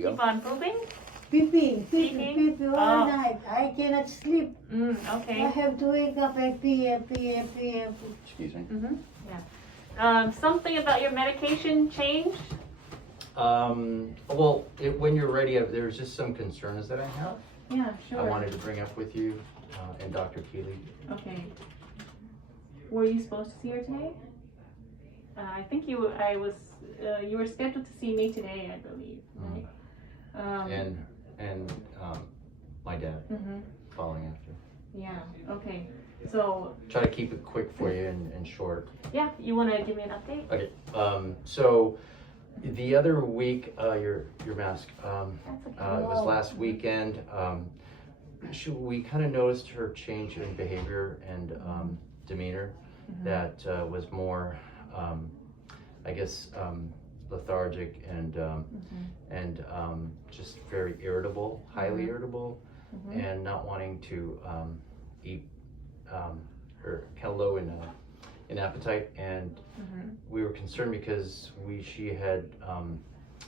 Keep on pooping? Peeping Peeping? all Oh. night. I cannot sleep. I Okay. have to wake up and pee. Excuse me. Yeah. Something about your medication changed? Well, when you're ready, there's just some concerns that I have. Yeah, sure. I wanted to bring up with you and Dr. Keeley. Okay. Were you supposed to see her today? I think you were scheduled to see me today, I believe, right? And my dad following after. Yeah, okay. So, Try to keep it quick for you and short. yeah, you want to give me an update? Okay. So the other week, your mask. That's okay. It was last weekend. We kind of noticed her change in behavior and demeanor that was more, I guess, lethargic and just very irritable, highly irritable, and not wanting to eat, or kind of low in appetite. And we were concerned because she had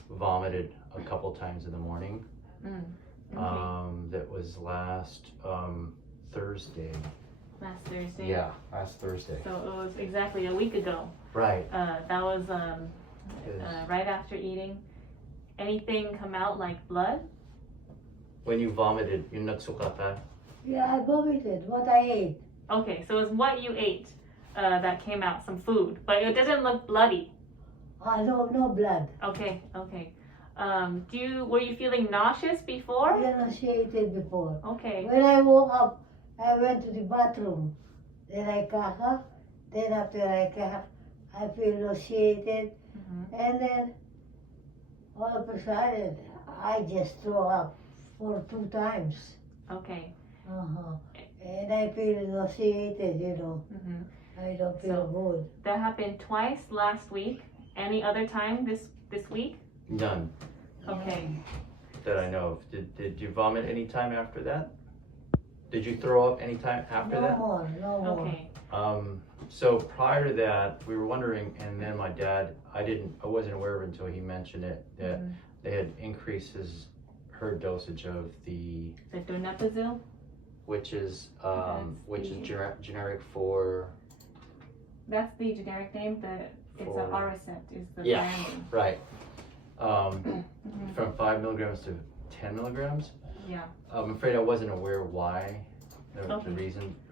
vomited a couple times in the morning. That was last Thursday. Last Thursday? Yeah, last Thursday. So it was exactly a week ago. Right. That was right after eating. Anything come out like blood? When you vomited, yung nagsukatan. Yeah, I vomited what I ate. Okay, so it's what you ate that came out, some food, but it doesn't look bloody. No blood. Okay. Were you feeling nauseous before? Nauseated before. Okay. When I woke up, I went to the bathroom. Then I caca. Then after I caca, I feel nauseated. And then all of a sudden, I just throw up for 2 times. Okay. And I feel nauseated, I don't feel good. That happened twice last week. Any other time this week? None Okay. that I know of. Did you vomit any time after that? Did you throw up any time after that? No more. Okay. So prior to that, we were wondering, and then my dad, I wasn't aware of it until he mentioned it, that they had increased her dosage of the donepezil, which is generic for. That's the generic name. It's a Aricept is the Yeah, brand name. right. From 5 milligrams to 10 milligrams. Yeah. I'm afraid I wasn't aware why, the Okay.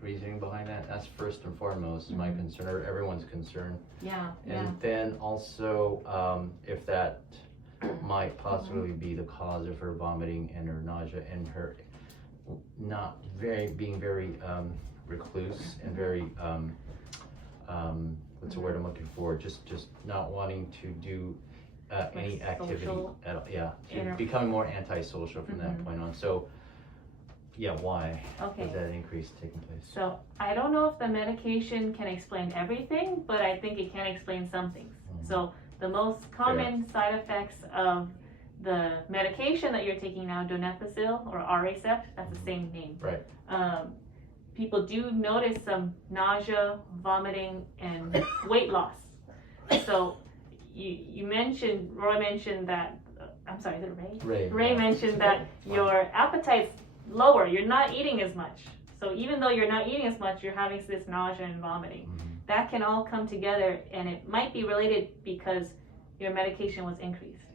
reasoning behind that. That's first and foremost my concern, or everyone's concern. Yeah. And then also, if that might possibly be the cause of her vomiting and her nausea and her being very recluse and very what's the word I'm looking for? Just not wanting to do any activity social at all. Yeah, becoming more antisocial from that point on. So, yeah, why is that increase taking place? So I don't know if the medication can explain everything, but I think it can explain some things. So the most common side effects of the medication that you're taking now, donepezil or Aricept, that's the same name. Right. People do notice some nausea, vomiting, and weight loss. So Roy mentioned that, I'm sorry, is it Ray? Ray mentioned that your appetite's lower, you're not eating as much. So even though you're not eating as much, you're having this nausea and vomiting. That can all come together, and it might be related because your medication was increased.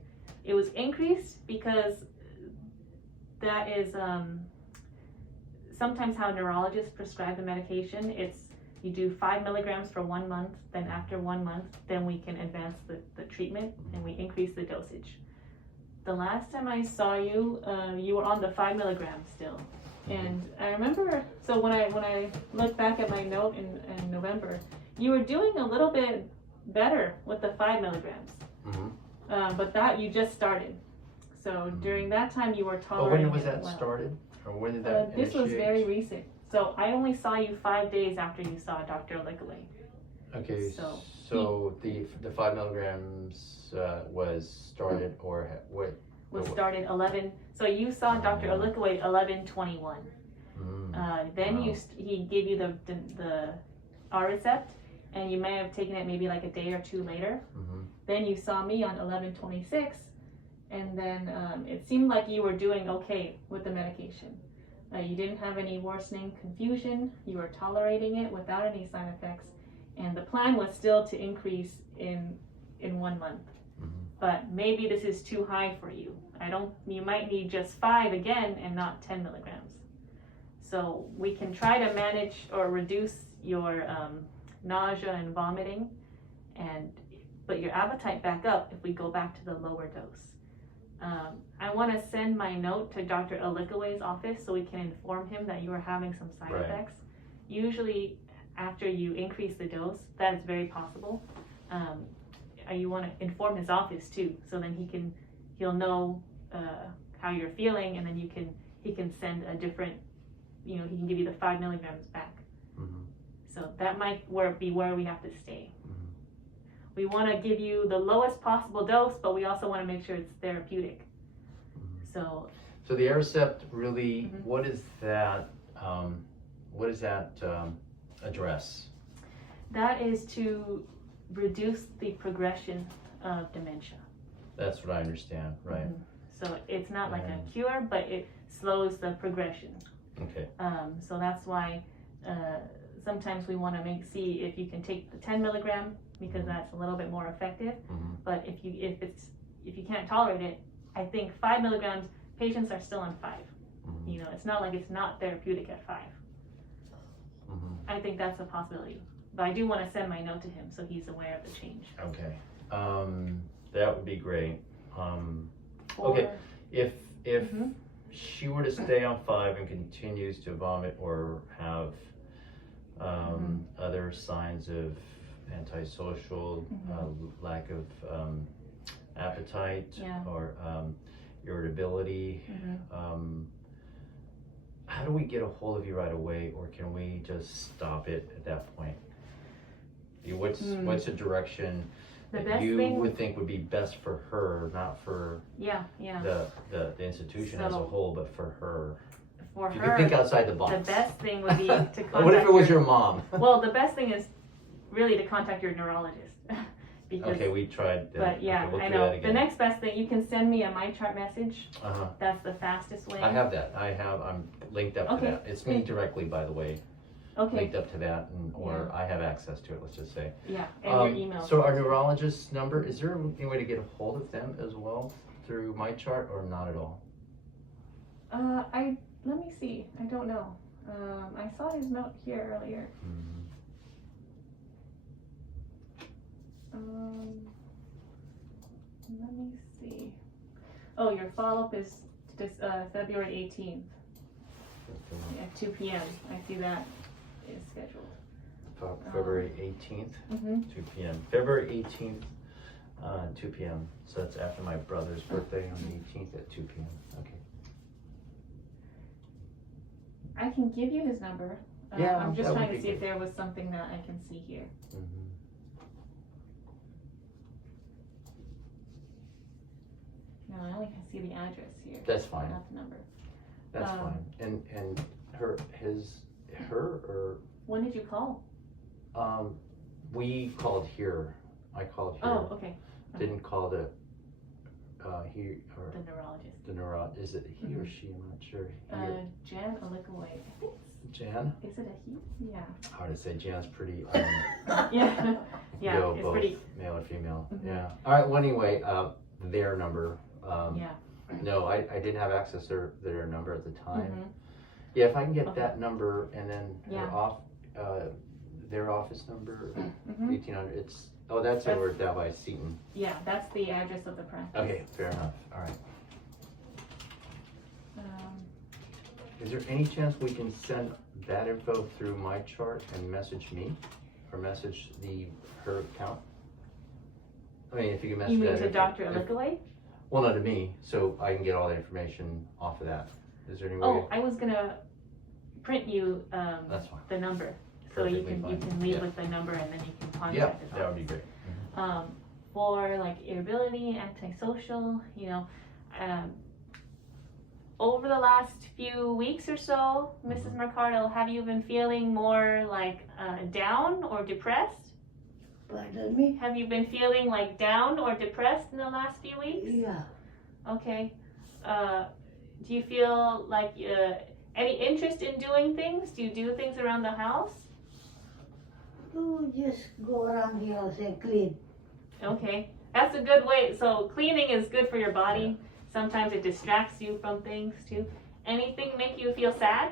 It was increased because that is sometimes how neurologists prescribe the medication. You do 5 milligrams for 1 month, then after 1 month, then we can advance the treatment and we increase the dosage. The last time I saw you, you were on the 5 milligrams still. And I remember, so when I look back at my note in November, you were doing a little bit better with the 5 milligrams. But that you just started. So during that time you were tolerating it. When was that started? Or when did that This was initiate? very recent. So I only saw you 5 days after you saw Dr. Lickaway. Okay, so the 5 milligrams was started or what? Was started 11. So you saw Dr. Lickaway 11/21. Then he gave you the Aricept, and you may have taken it maybe like a day or two later. Then you saw me on 11/26, and then it seemed like you were doing okay with the medication. You didn't have any worsening confusion, you were tolerating it without any side effects, and the plan was still to increase in 1 month. But maybe this is too high for you. You might need just 5 again and not 10 milligrams. So we can try to manage or reduce your nausea and vomiting, but your appetite back up if we go back to the lower dose. I want to send my note to Dr. Alikaway's office so we can inform him that you are having some side effects. Usually after you increase the dose, that is very possible. You want to inform his office too, so then he'll know how you're feeling, and then he can send a different, he can give you the 5 milligrams back. So that might be where we have to stay. We want to give you the lowest possible dose, but we also want to make sure it's therapeutic. So the Aricept really, what is that? What does that address? That is to reduce the progression of dementia. That's what I understand, right? So it's not like a cure, but it slows the progression. Okay. So that's why sometimes we want to see if you can take the 10 milligram, because that's a little bit more effective. But if you can't tolerate it, I think 5 milligrams, patients are still on 5. It's not like it's not therapeutic at 5. I think that's a possibility. But I do want to send my note to him so he's aware of the change. Okay. That would be great. Okay. If she were to stay on 5 and continues to vomit or have other signs of antisocial, lack of appetite, or irritability, how do we get a hold of you right away, or can we just stop it at that point? What's a direction that you would think would be best for her, not for the institution as a whole, but for her? For if you her, could think outside the box. The best thing would be to contact. What if it was your mom? Well, the best thing is really to contact your neurologist. Okay, we tried that. But yeah, okay, we'll I do know. that again. The next best thing, you can send me a MyChart message. That's the fastest way. I have that. I'm linked up to that. It's me directly, by the way. Linked up to that, or I have access to it, let's just say. Yeah, and your email. So our neurologist's number, is there any way to get a hold of them as well through MyChart, or not at all? Let me see. I don't know. I saw his note here earlier. Let me see. Oh, your follow-up is February 18th at 2 p.m. I see that is scheduled. February 18th, 2 p.m. February 18th, 2 p.m. So that's after my brother's birthday on the 18th at 2 p.m. Okay. I can give you his number. I'm just trying to see if there was something that I can see here. No, I only can see the address here. That's fine. Not the number. That's fine. And her or when did you call? We called here. I called here. Oh, okay. Didn't call the he or the neurologist. The neurologist. Is it he or she? I'm not sure. Jan Alikaway. I think it's Jan? Is it a he? Yeah. Hard to say. Jan's pretty yeah. Yeah, it's both pretty male or female. Yeah. All right, well anyway, their number. No, I didn't have access to their number at the time. Yeah, if I can get that number and then their office number, 1800. That's over down by Seton. Yeah, that's the address of the practice. Okay, fair enough. All right. Is there any chance we can send that info through MyChart and message me, or message her account? I mean, if you can message. You mean to Dr. Alikaway? Well, no, to me, so I can get all the information off of that. Is there any way? Oh, I was gonna print you That's fine. the number, Perfectly so you can fine. leave with the number and then you can contact Yeah, us. that would be great. For like irritability, antisocial, over the last few weeks or so, Mrs. Mercado, have you been feeling more like down or depressed? Pardon me? Have you been feeling like down or depressed in the last few weeks? Yeah. Okay. Do you feel like any interest in doing things? Do you do things around the house? To just go around the house and clean. Okay. That's a good way. So cleaning is good for your body. Sometimes it distracts you from things too. Anything make you feel sad?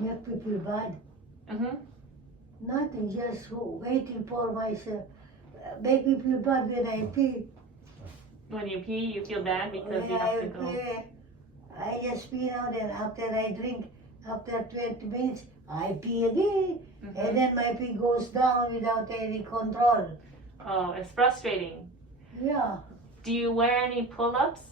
Make me feel bad. Mm-hmm. Nothing, just waiting for myself. Make me feel bad when I pee. When you pee, you feel bad because When you I have to go. pee, I just pee now, then after I drink, after 20 minutes, I pee again. Mhm. And then my pee goes down without any control. Oh, it's frustrating. Yeah, Do you wear any pull-ups?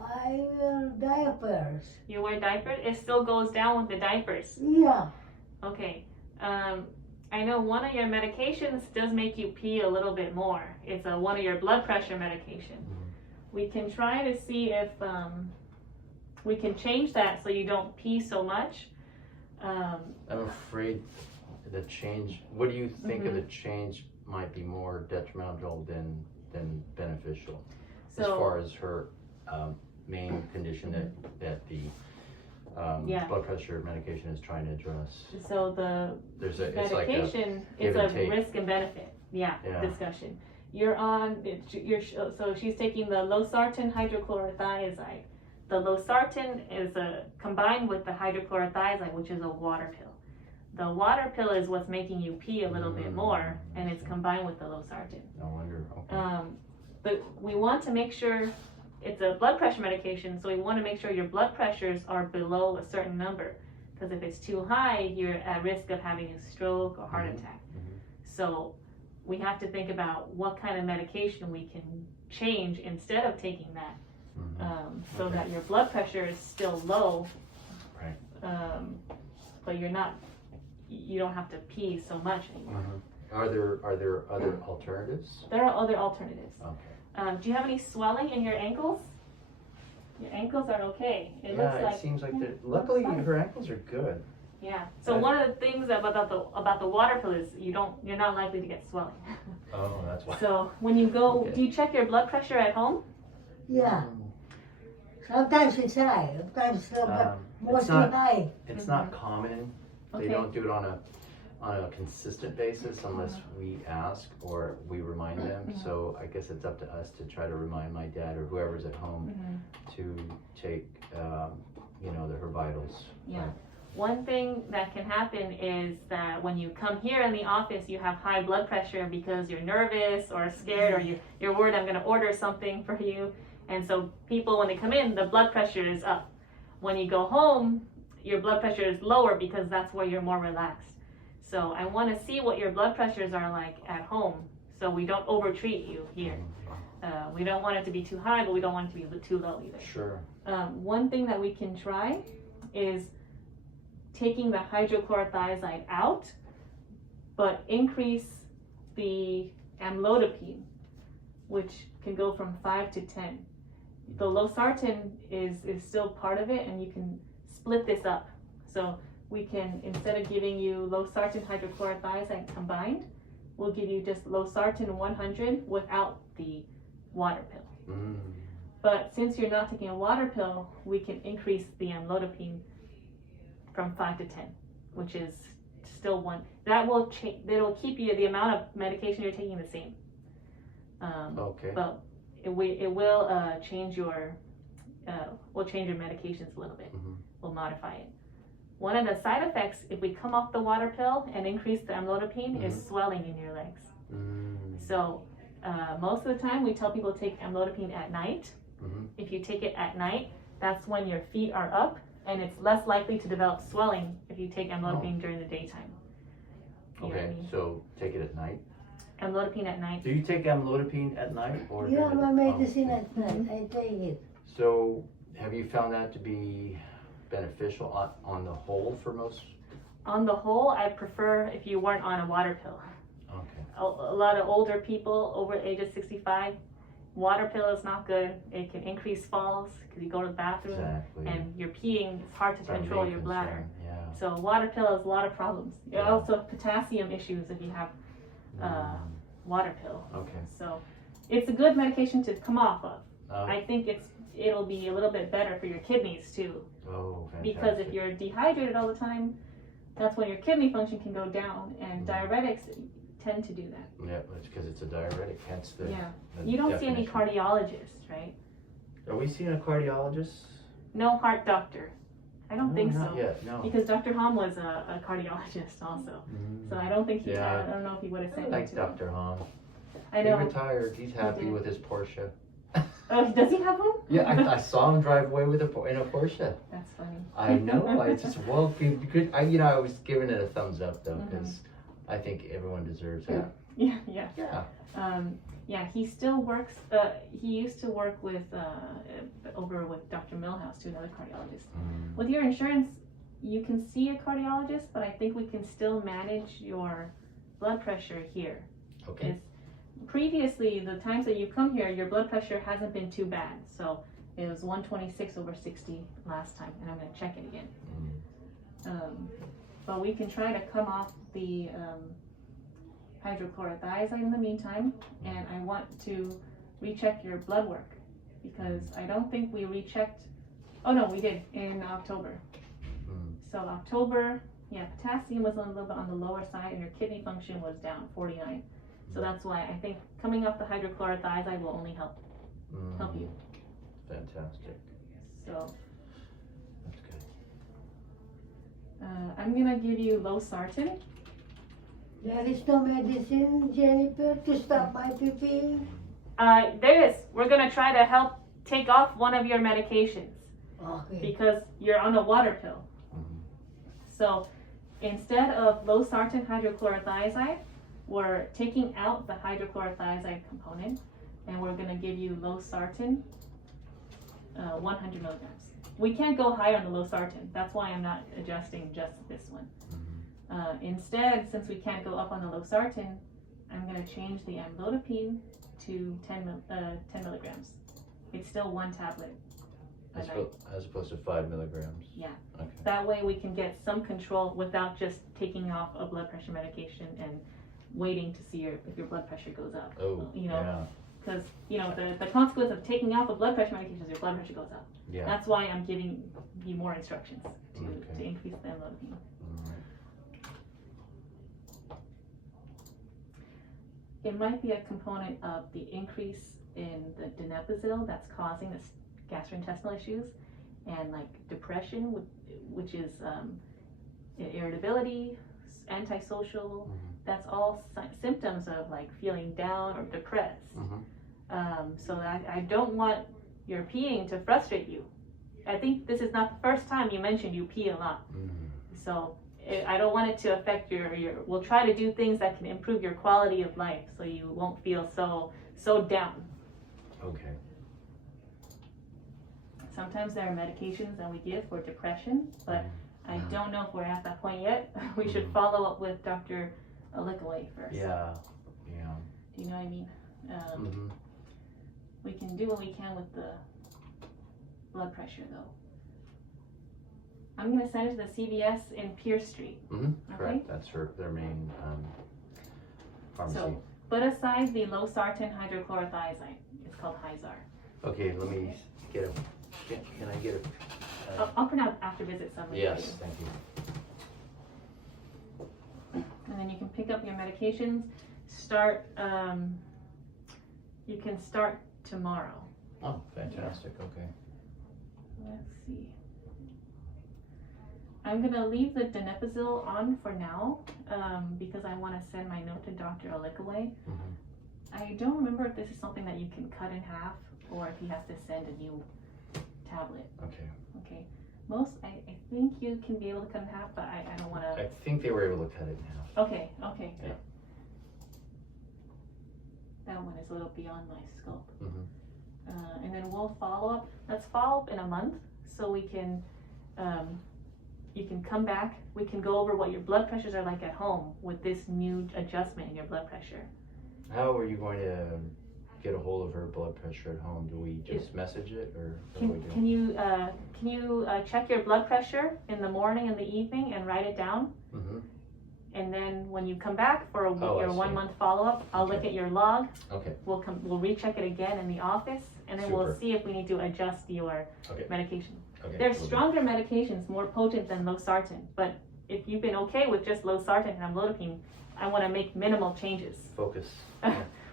I wear diapers. You wear diapers? It still goes down with the diapers. Yeah, Okay. I know one of your medications does make you pee a little bit more. It's one of your blood pressure medication. We can try to see if we can change that so you don't pee so much. I'm afraid the change, what do you think of the change might be more detrimental than beneficial? As far as her main condition that the blood pressure medication is trying to address. So the It's medication give is and a take. risk and benefit. Yeah. Discussion. So she's taking the losartan hydrochlorothiazide. The losartan is combined with the hydrochlorothiazide, which is a water pill. The water pill is what's making you pee a little bit more, and it's combined with the losartan. No wonder. Okay. But we want to make sure it's a blood pressure medication, so we want to make sure your blood pressures are below a certain number. Because if it's too high, you're at risk of having a stroke or heart attack. So we have to think about what kind of medication we can change instead of taking that, so that your blood pressure is still low, Right. but you don't have to pee so much anymore. Are there other alternatives? There are other alternatives. Okay. Do you have any swelling in your ankles? Your ankles are okay. It looks like. It seems like luckily fine. her ankles are good. Yeah. So one of the things about the water pill is you're not likely to get swelling. Oh, that's why. So when you go, Okay. do you check your blood pressure at home? yeah. Sometimes it's high, sometimes mostly high. It's not common. They Okay. don't do it on a consistent basis unless we ask or we remind them. So I guess it's up to us to try to remind my dad or whoever's at home to take, her vitals. Yeah. Right. One thing that can happen is that when you come here in the office, you have high blood pressure because you're nervous or scared or you're worried I'm going to order something for you. And so people, when they come in, the blood pressure is up. When you go home, your blood pressure is lower because that's where you're more relaxed. So I want to see what your blood pressures are like at home so we don't overtreat you here. We don't want it to be too high, but we don't want it to be too low either. Sure. One thing that we can try is taking the hydrochlorothiazide out, but increase the amlodipine, which can go from 5 to 10. The losartan is still part of it, and you can split this up. So we can, instead of giving you losartan hydrochlorothiazide combined, we'll give you just losartan 100 without the water pill. But since you're not taking a water pill, we can increase the amlodipine from 5 to 10, which is still one. That'll keep you the amount of medication you're taking the same. Okay. But it will change your medications a little bit. We'll modify it. One of the side effects, if we come off the water pill and increase the amlodipine, is swelling in your legs. So most of the time we tell people to take amlodipine at night. If you take it at night, that's when your feet are up, and it's less likely to develop swelling if you take amlodipine during the daytime. You know what I mean? So take it at night. Amlodipine at night. Do you take amlodipine at night or? Yeah, during my the- medicine at night, I take it. So have you found that to be beneficial on the whole for most? On the whole, I'd prefer if you weren't on a water pill. Okay. A lot of older people over the age of 65, water pill is not good. It can increase falls because you go to the bathroom and you're peeing. It's hard to It's our control main your bladder. concern, yeah. So water pill has a lot of problems. You Yeah. also have potassium issues if you have water pill. Okay. So it's a good medication to come off of. Uh, I think it'll be a little bit better for your kidneys too. Oh, fantastic. Because if you're dehydrated all the time, that's when your kidney function can go down, and diuretics tend to do that. Yeah, it's because it's a diuretic, hence the Yeah. the You don't see any definition. cardiologists, right? Are we seeing a cardiologist? No heart doctor. I don't think not so. yet, no. Because Dr. Hom was a cardiologist also. Mhm. So I don't think Yeah. I don't know if he would have I sent you like to Dr. Hom. I He know. retired. He's happy did. with his Porsche. Oh, does he have one? Yeah, I saw him drive away with in a Porsche. That's funny. I know. I just good. I was giving it a thumbs up though, Mhm. because I think everyone deserves that. Yeah, yeah. Yeah. Yeah, he still works, he used to work with, over with Dr. Milhouse too, another cardiologist. Mm. With your insurance, you can see a cardiologist, but I think we can still manage your blood pressure here. Okay. Previously, the times that you come here, your blood pressure hasn't been too bad. So it was 126/60 last time, and I'm going to check it again. But we can try to come off the hydrochlorothiazide in the meantime, and I want to recheck your blood work because I don't think we rechecked. Oh no, we did in October. So October, yeah, potassium was a little bit on the lower side, and your kidney function was down 49. So that's why I think coming off the hydrochlorothiazide will only help you. Fantastic. So That's good. I'm gonna give you losartan. There is no medicine, Jennifer, to stop my pee. There is. We're gonna try to help take off one of your medications Okay. because you're on a water pill. Mhm. So instead of losartan hydrochlorothiazide, we're taking out the hydrochlorothiazide component, and we're gonna give you losartan, 100 milligrams. We can't go higher on the losartan. That's why I'm not adjusting just this one. Instead, since we can't go up on the losartan, I'm gonna change the amlodipine to 10 milligrams. It's still one tablet a night. As opposed to 5 milligrams. Yeah. Okay. That way we can get some control without just taking off a blood pressure medication and waiting to see if your blood pressure goes up. Oh, yeah. Because, the consequence of taking off a blood pressure medication is your blood pressure goes up. Yeah. That's why I'm giving you more instructions to Okay. increase the amlodipine. It might be a component of the increase in the donepezil that's causing this gastrointestinal issues, and like depression, which is irritability, antisocial. That's all symptoms of like feeling down or depressed. So I don't want your peeing to frustrate you. I think this is not the first time you mentioned you pee a lot. So I don't want it to affect we'll try to do things that can improve your quality of life so you won't feel so down. Okay. Sometimes there are medications that we give for depression, but I don't know if we're at that point yet. We should follow up with Dr. Alikaway first. Yeah. Do you know what I mean? We can do what we can with the blood pressure though. I'm gonna send it to the CVS in Pierce Street. Correct. That's their main pharmacy. So put aside the losartan hydrochlorothiazide. It's called Hyzar. Okay, let me get a. Can I get a? I'll print out after visit summary. Yes, thank you. And then you can pick up your medications. You can start tomorrow. Oh, fantastic. Okay. Let's see. I'm gonna leave the donepezil on for now because I want to send my note to Dr. Alikaway. I don't remember if this is something that you can cut in half or if he has to send a new tablet. Okay. Okay. I think you can be able to cut in half, but I don't want to. I think they were able to cut it now. Okay, good. Yeah. That one is a little beyond my scope. And then we'll follow up. Let's follow up in a month so we can, you can come back. We can go over what your blood pressures are like at home with this new adjustment in your blood pressure. How are you going to get a hold of her blood pressure at home? Do we just message it, or what do we do? Can you check your blood pressure in the morning and the evening and write it down? and then when you come back for Oh, I your see. 1 month follow-up, I'll look Okay. at your log. Okay. We'll recheck it again in the office, and then we'll Super. see if we need to adjust your Okay. medication. Okay. There's Will do. stronger medications, more potent than losartan, but if you've been okay with just losartan and amlodipine, I want to make minimal changes. Focus.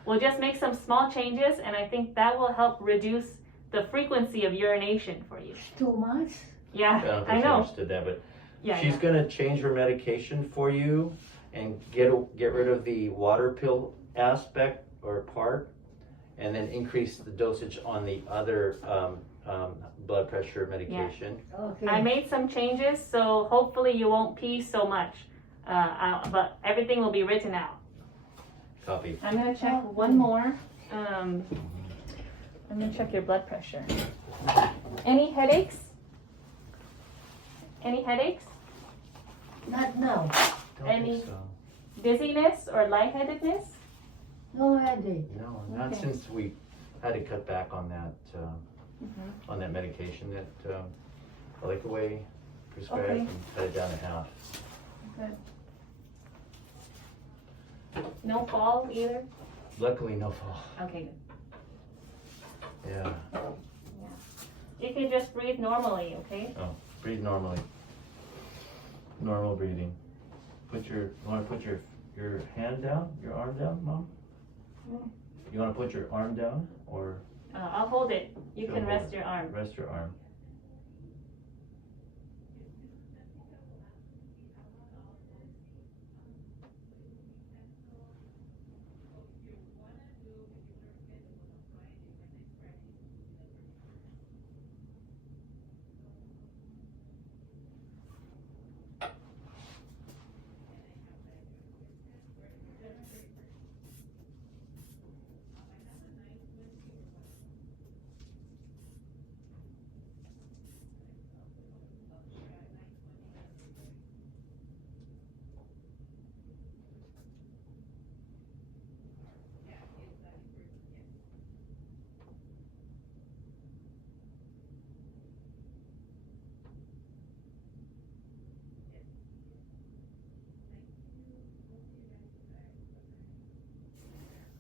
We'll just make some small changes, and I think that will help reduce the frequency of urination for you. It's too much. Yeah, I don't I think she know. understood that, but Yeah, she's yeah. gonna change her medication for you and get rid of the water pill aspect or part, and then increase the dosage on the other blood pressure medication. Okay. I made some changes, so hopefully you won't pee so much. But everything will be written out. Copy. I'm gonna check one more. I'm gonna check your blood pressure. Any headaches? Any headaches? Not now. Don't Any- think so. Dizziness or lightheadedness? No headache. No, not Okay. since we had to cut back on that Mhm. on that medication that Away prescribed Okay. and cut it down to half. Good. No fall either? Luckily, no fall. Okay, good. Yeah. You can just breathe normally, okay? Breathe normally. Normal breathing. You wanna put your hand down, your arm down, Mom? Mm. You wanna put your arm down or I'll hold it. You Sure, can hold rest it. your arm. rest your arm?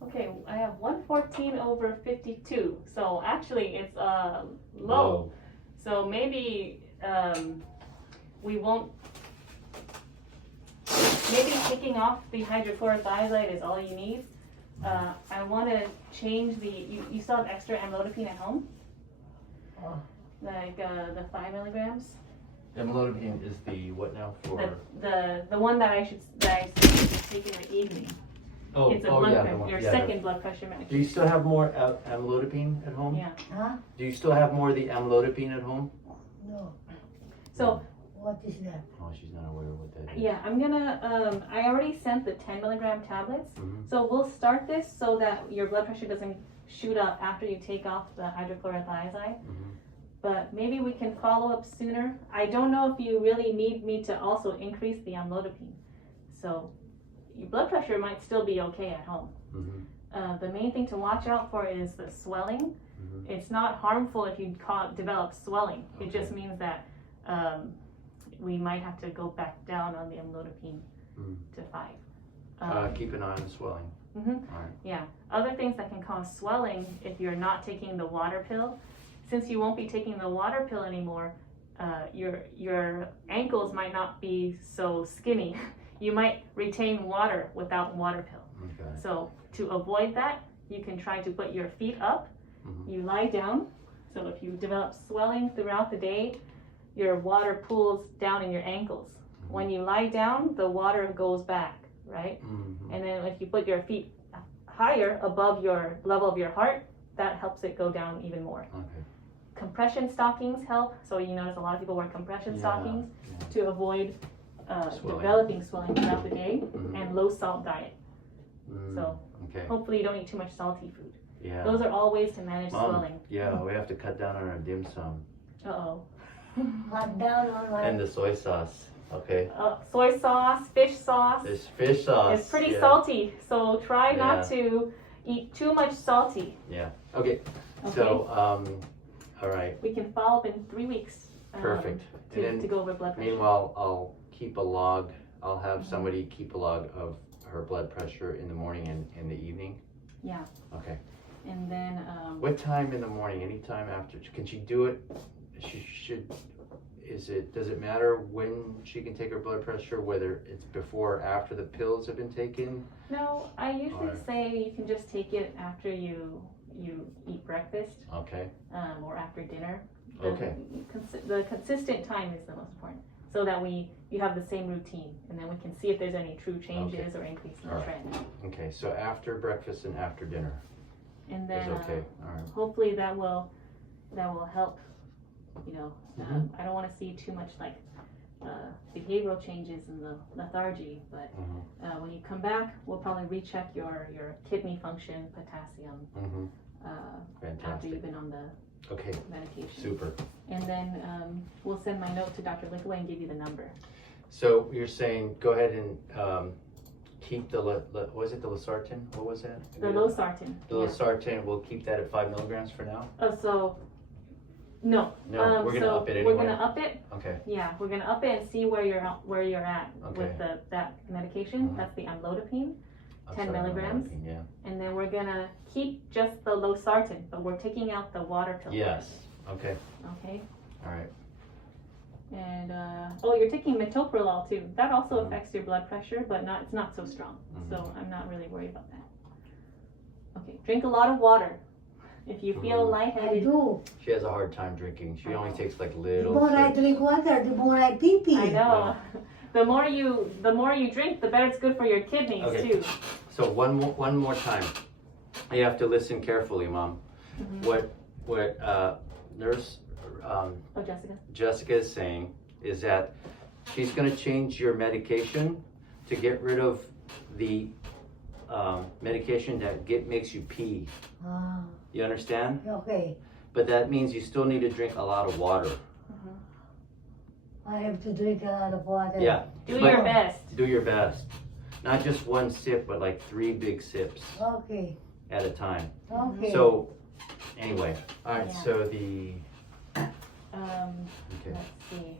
Okay, I have 114/52. So actually it's low. So maybe we won't. Maybe taking off the hydrochlorothiazide is all you need. I want to change the. You still have extra amlodipine at home, Oh, like the 5 milligrams. Amlodipine is the what now for? The one that I should take in the evening. Oh, It's a oh blood yeah, pressure, the one, your yeah, second blood pressure Do medication. you still have more amlodipine at home? Yeah. huh? Do you still have more of the amlodipine at home? No. So What is that? Oh, she's not aware of what that is. yeah, I'm gonna. I already sent the 10 milligram tablets. Mhm. So we'll start this so that your blood pressure doesn't shoot up after you take off the hydrochlorothiazide. Mhm. But maybe we can follow up sooner. I don't know if you really need me to also increase the amlodipine. So your blood pressure might still be okay at home. Mhm. The main thing to watch out for is the swelling. Mhm. It's not harmful if you develop swelling. It Okay. just means that we might have to go back down on the amlodipine Mm. to 5. Keep an eye on the swelling. Mhm. All right. Yeah. Other things that can cause swelling if you're not taking the water pill, since you won't be taking the water pill anymore, your ankles might not be so skinny. You might retain water without water pill. Okay. So to avoid that, you can try to put your feet up. Mhm. You lie down. So if you develop swelling throughout the day, your water pools down in your ankles. When you lie down, the water goes back, right? Mhm. And then if you put your feet higher above your level of your heart, that helps it go down even more. Okay. Compression stockings help. So you notice a lot of people wear compression Yeah, stockings yeah. to avoid Swelling. developing swelling throughout the day, Mhm. and low salt diet. Mm, So okay. hopefully you don't eat too much salty food. Yeah. Those are all ways to manage Mom, swelling. Yeah, we have to cut down on our dim sum Uh-oh. Cut down on my. and the soy sauce. Okay. Soy sauce, fish sauce. This fish sauce. It's pretty yeah. salty, so try not Yeah. to eat too much salty. Yeah. Okay. Okay. So, all right. We can follow up in 3 weeks. Perfect. And To then, go over blood pressure. meanwhile, I'll keep a log. I'll have somebody keep a log of her blood pressure in the morning and in the evening? Yeah. Okay. And then, What time in the morning? Anytime after? Can she do it? She should. Does it matter when she can take her blood pressure, whether it's before or after the pills have been taken? no, I usually Alright. say you can just take it after you eat breakfast, Okay. or after dinner. Okay. The consistent time is the most important, so that you have the same routine, and then we can see if there's any true changes or increase in the Alright. trend. Okay. So after breakfast and after dinner And is then okay. All right. hopefully that will help. You know, Mhm. I don't want to see too much like behavioral changes in the lethargy, but Mhm. when you come back, we'll probably recheck your kidney function, potassium, Mhm. after Fantastic. you've been on the Okay. medication. Super. And then we'll send my note to Dr. Lickaway and give you the number. So you're saying go ahead and keep the was it the losartan? What was that? The losartan. The losartan. We'll keep that at 5 milligrams for now. So no. No, we're gonna so up it anyway. We're gonna up it. Okay. Yeah, we're gonna up it and see where you're at Okay. with that medication. Mhm. That's the amlodipine, I'm 10 sorry, I'm milligrams. looking, yeah. and then we're gonna keep just the losartan, but we're taking out the water pill. Yes. Okay. first, okay. All right. And you're taking metoprolol too. That also Mhm. affects your blood pressure, but it's not so strong. Mhm. So I'm not really worried about that. Okay, drink a lot of water. If you feel Mhm. I lightheaded, do. She has a hard time drinking. She I only know. takes like The little more I sips. drink water, the more I pee pee. I know. The more you drink, the better it's good for your kidneys Okay. too. So one more time. You have to listen carefully, Mom. Mhm. What nurse Oh, Jessica. Jessica is saying is that she's going to change your medication to get rid of the medication that makes you pee. Ah, You understand? okay. But that means you still need to drink a lot of water. I have to drink a lot of water. Yeah. Do But your best. Do your best. Not just one sip, but like 3 big sips Okay. at a time. Okay. So, anyway. All right. Yeah. So the. Okay. Let's see.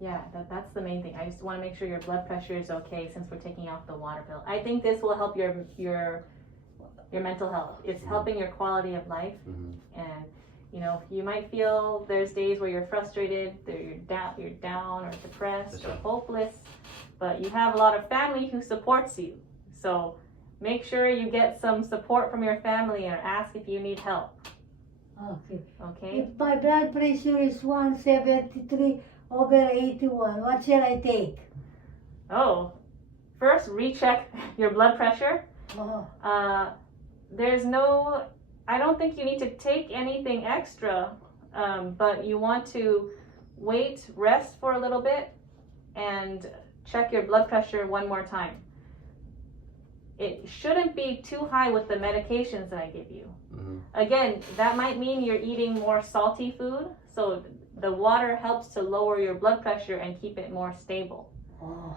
Yeah, that's the main thing. I just want to make sure your blood pressure is okay since we're taking off the water pill. I think this will help your mental health. It's helping your quality of life. Mhm. And you might feel there's days where you're frustrated, you're down or depressed That's or right. hopeless, but you have a lot of family who supports you. So make sure you get some support from your family or ask if you need help. Okay. Okay? If my blood pressure is 173/81, what shall I take? Oh, first recheck your blood pressure. Oh, I don't think you need to take anything extra, but you want to rest for a little bit, and check your blood pressure one more time. It shouldn't be too high with the medications that I give you. Mhm. Again, that might mean you're eating more salty food, so the water helps to lower your blood pressure and keep it more stable. oh.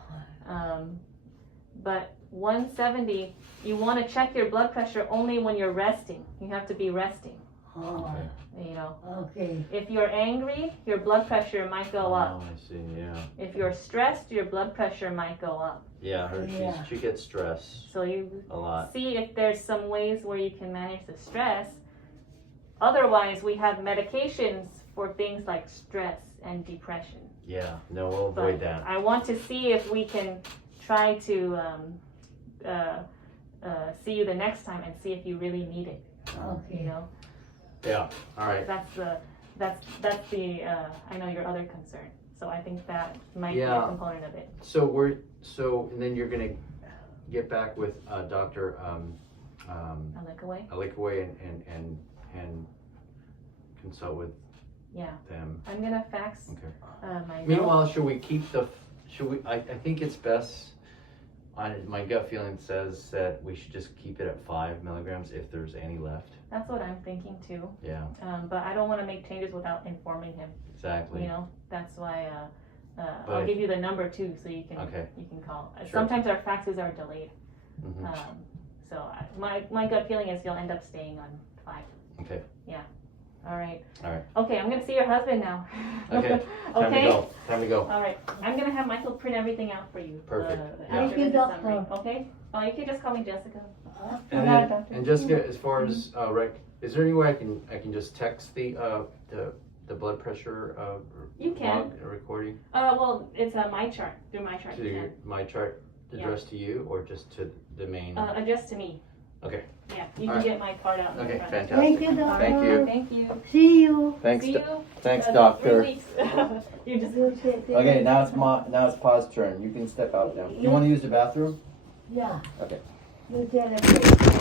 But 170, you want to check your blood pressure only when you're resting. You have to be resting. Oh, okay. If you're angry, your blood pressure might go up. Oh, I see. Yeah. If you're stressed, your blood pressure might go up. Yeah. Yeah. She gets stressed So you a lot. see if there's some ways where you can manage the stress. Otherwise, we have medications for things like stress and depression. Yeah. No, we'll But avoid that. I want to see if we can try to see you the next time and see if you really need it. Okay. Yeah. All right. That's the I know your other concern. So I think that might be Yeah. a component of it. And then you're gonna get back with Dr. A lick away. Alikaway and consult with Yeah. them. I'm gonna fax Okay. my note. Meanwhile, I think it's best, my gut feeling says that we should just keep it at 5 milligrams if there's any left. That's what I'm thinking too. Yeah, But I don't want to make changes without informing him. exactly. That's why I'll But- give you the number too, so you can Okay. call. Sure. Sometimes our faxes are delayed. Mhm. So my gut feeling is you'll end up staying on 5. Okay. Yeah. All right. All right. Okay, I'm gonna see your husband now. Okay, Time to go. Time to go. All right. I'm gonna have Michael print everything out for you. Perfect. The Yeah. Thank you, after-visit doctor. summary, okay? Oh, you can just call me Jessica. And, Not a then, doctor. and Jessica, as far as is there any way I can just text the blood pressure You can. log recording Well, it's my chart. Through my chart, you to my chart addressed to you or just to the main? can. Addressed to me. Okay. Yeah, you All can right. get my card out in Okay, front. fantastic. Thank you, doctor. Thank you. Thank you. See you. Thanks, See you. thanks, 3 doctor. weeks. You just. You say thank Okay, you. now it's Pa's turn. You can step out now. You want to use the bathroom? Yeah. Okay. You tell him.